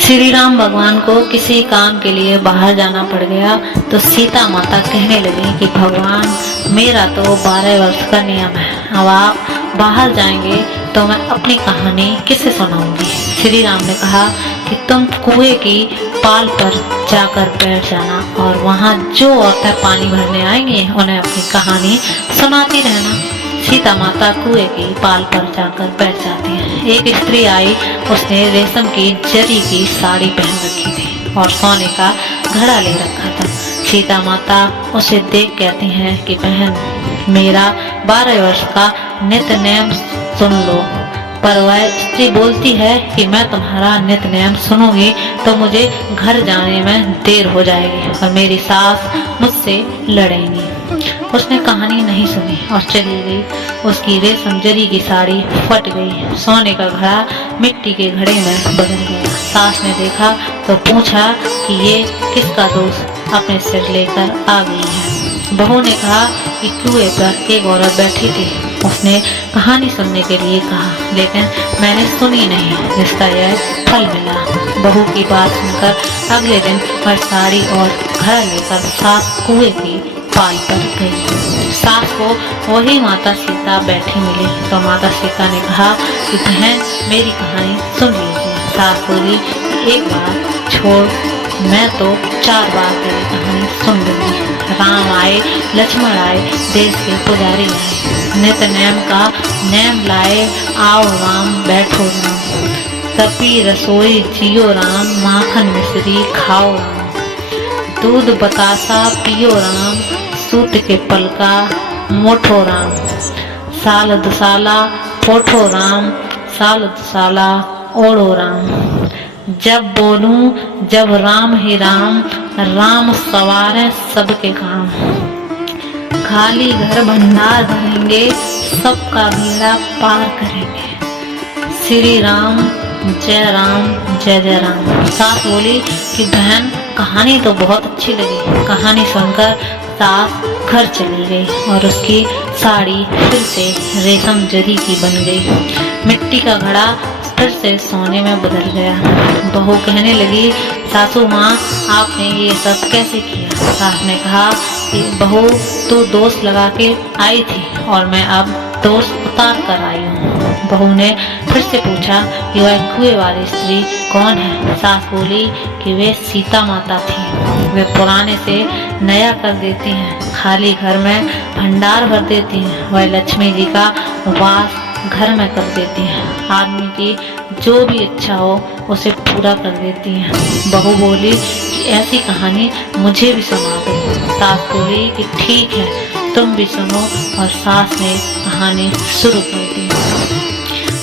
श्री राम भगवान को किसी काम के लिए बाहर जाना पड़ गया तो सीता माता कहने लगी कि भगवान, मेरा तो 12 वर्ष का नियम है, अब आप बाहर जाएंगे तो मैं अपनी कहानी किससे सुनाऊंगी। श्री राम ने कहा कि तुम कुएं की पाल पर जाकर बैठ जाना और वहाँ जो औरतें पानी भरने आएंगी उन्हें अपनी कहानी सुनाती रहना। सीता माता कुएं की पाल पर जाकर बैठ जाती है। एक स्त्री आई, उसने रेशम की जरी की साड़ी पहन रखी थी और सोने का घड़ा ले रखा था। सीता माता उसे देख कहती हैं कि बहन, मेरा 12 वर्ष का नित्य नेम सुन लो। पर वह स्त्री बोलती है कि मैं तुम्हारा नित्य नेम सुनूंगी तो मुझे घर जाने में देर हो जाएगी और मेरी सास मुझसे लड़ेंगी। उसने कहानी नहीं सुनी और चली गई। उसकी रेशम जरी की साड़ी फट गई, सोने का घड़ा मिट्टी के घड़े में बदल गया। सास ने देखा तो पूछा कि ये किसका दोष अपने सिर लेकर आ गई है। बहू ने कहा कि कुएं पर एक औरत बैठी थी, उसने कहानी सुनने के लिए कहा, लेकिन मैंने सुनी नहीं, जिसका यह फल मिला। बहू की बात सुनकर अगले दिन वह साड़ी और घड़ा लेकर सास कुएं की पाल पर गई। सास को वही माता सीता बैठी मिली तो माता सीता ने कहा कि बहन, मेरी कहानी सुन लीजिए। सास बोली, एक बार छोड़, मैं तो 4 बार तेरी कहानी सुन लूंगी। राम आए, लक्ष्मण आए, देश के पुजारी आए, नित्य नेम का नेम लाए, आओ राम बैठो राम, तपी रसोई जियो राम, माखन मिश्री खाओ राम, दूध बतासा पियो राम, सूत के पलका मोठो राम, साल दुसाला पोठो राम, साल दुसाला ओढ़ो राम। जब बोलूं जब राम ही राम, राम सवारे सबके काम, खाली घर भंडार भरेंगे, सबका बेड़ा पार करेंगे। श्री राम जय राम जय जय राम। सास बोली कि बहन, कहानी तो बहुत अच्छी लगी। कहानी सुनकर सास घर चली गई और उसकी साड़ी फिर से रेशम जरी की बन गई। मिट्टी का घड़ा फिर से सोने में बदल गया। बहू कहने लगी, सासू माँ, आपने ये सब कैसे किया। सास ने कहा कि बहू, तू दोष लगा के आई थी और मैं अब दोष उतार कर आई हूँ। बहू ने फिर से पूछा कि वह कुएं वाली स्त्री कौन है। सास बोली कि वे सीता माता थी। वे पुराने से नया कर देती हैं, खाली घर में भंडार भर देती हैं। वह लक्ष्मी जी का वास घर में कर देती हैं। आदमी की जो भी इच्छा हो उसे पूरा कर देती हैं। बहू बोली कि ऐसी कहानी मुझे भी सुना दो। सास बोली कि ठीक है, तुम भी सुनो, और सास ने कहानी शुरू कर दी।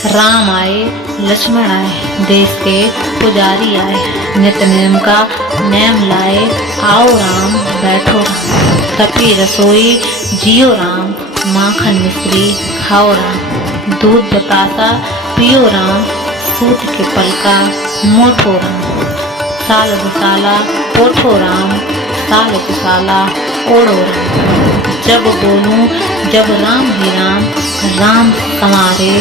राम आए, लक्ष्मण आए, देश के पुजारी आए, नित्य नेम का नेम लाए, आओ राम बैठो राम, तपी रसोई जियो राम, माखन मिश्री खाओ राम, दूध बतासा पियो राम, सूत के पलका मोठो राम, साल दुसाला पोठो राम, साल दुसाला ओढ़ो राम। जब बोलूं जब राम ही राम, राम समारे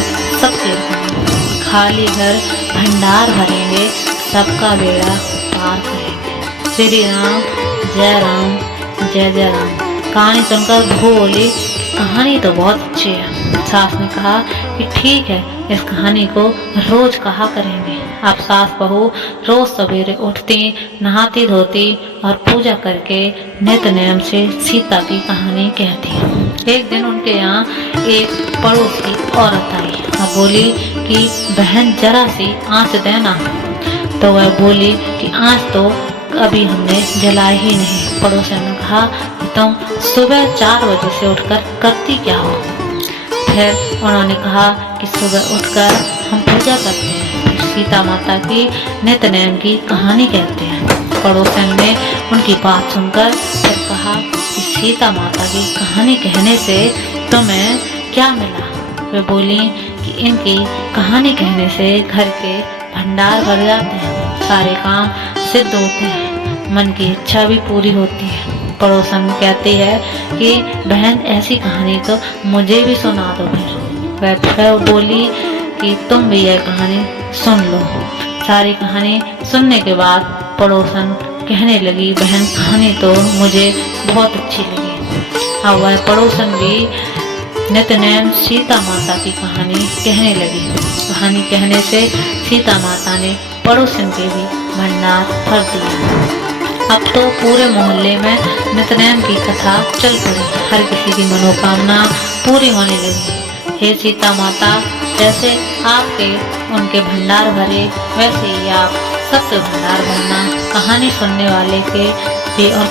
सबके काम, खाली घर भंडार भरेंगे, सबका बेड़ा पार करेंगे। श्री राम जय जय राम। कहानी सुनकर बहू बोली, कहानी तो बहुत अच्छी है। सास ने कहा कि ठीक है, इस कहानी को रोज कहा करेंगे। अब सास बहू रोज सवेरे उठती, नहाती धोती और पूजा करके नित्य नेम से सीता की कहानी कहती। एक दिन उनके यहाँ एक पड़ोसी औरत आई और बोली कि बहन, जरा सी आँच देना। तो वह बोली कि आँच तो अभी हमने जलाई ही नहीं। पड़ोसन ने कहा कि तुम सुबह 4 बजे से उठकर करती क्या हो। फिर उन्होंने कहा कि सुबह उठकर हम पूजा करते हैं, फिर सीता माता की नित्य नेम की कहानी कहते हैं। पड़ोसन ने उनकी बात सुनकर फिर कहा कि सीता माता की कहानी कहने से तुम्हें क्या मिला। वे बोली कि इनकी कहानी कहने से घर के भंडार भर जाते हैं, सारे काम सिद्ध होते हैं, मन की इच्छा भी पूरी होती है। पड़ोसन कहती है कि बहन, ऐसी कहानी तो मुझे भी सुना दो। फिर वह बोली कि तुम भी यह कहानी सुन लो। सारी कहानी सुनने के बाद पड़ोसन कहने लगी, बहन कहानी तो मुझे बहुत अच्छी लगी। अब वह पड़ोसन भी नित्य सीता माता की कहानी कहने लगी। कहानी कहने से सीता माता ने पड़ोसन के भी भंडार भर दिया। अब तो पूरे मोहल्ले में नित्यनेम की कथा चल पड़ी। हर किसी की मनोकामना पूरी होने लगी। हे सीता माता, जैसे आपके उनके भंडार भरे, वैसे ही आप सबके भंडार भरना। कहानी सुनने वाले के भी और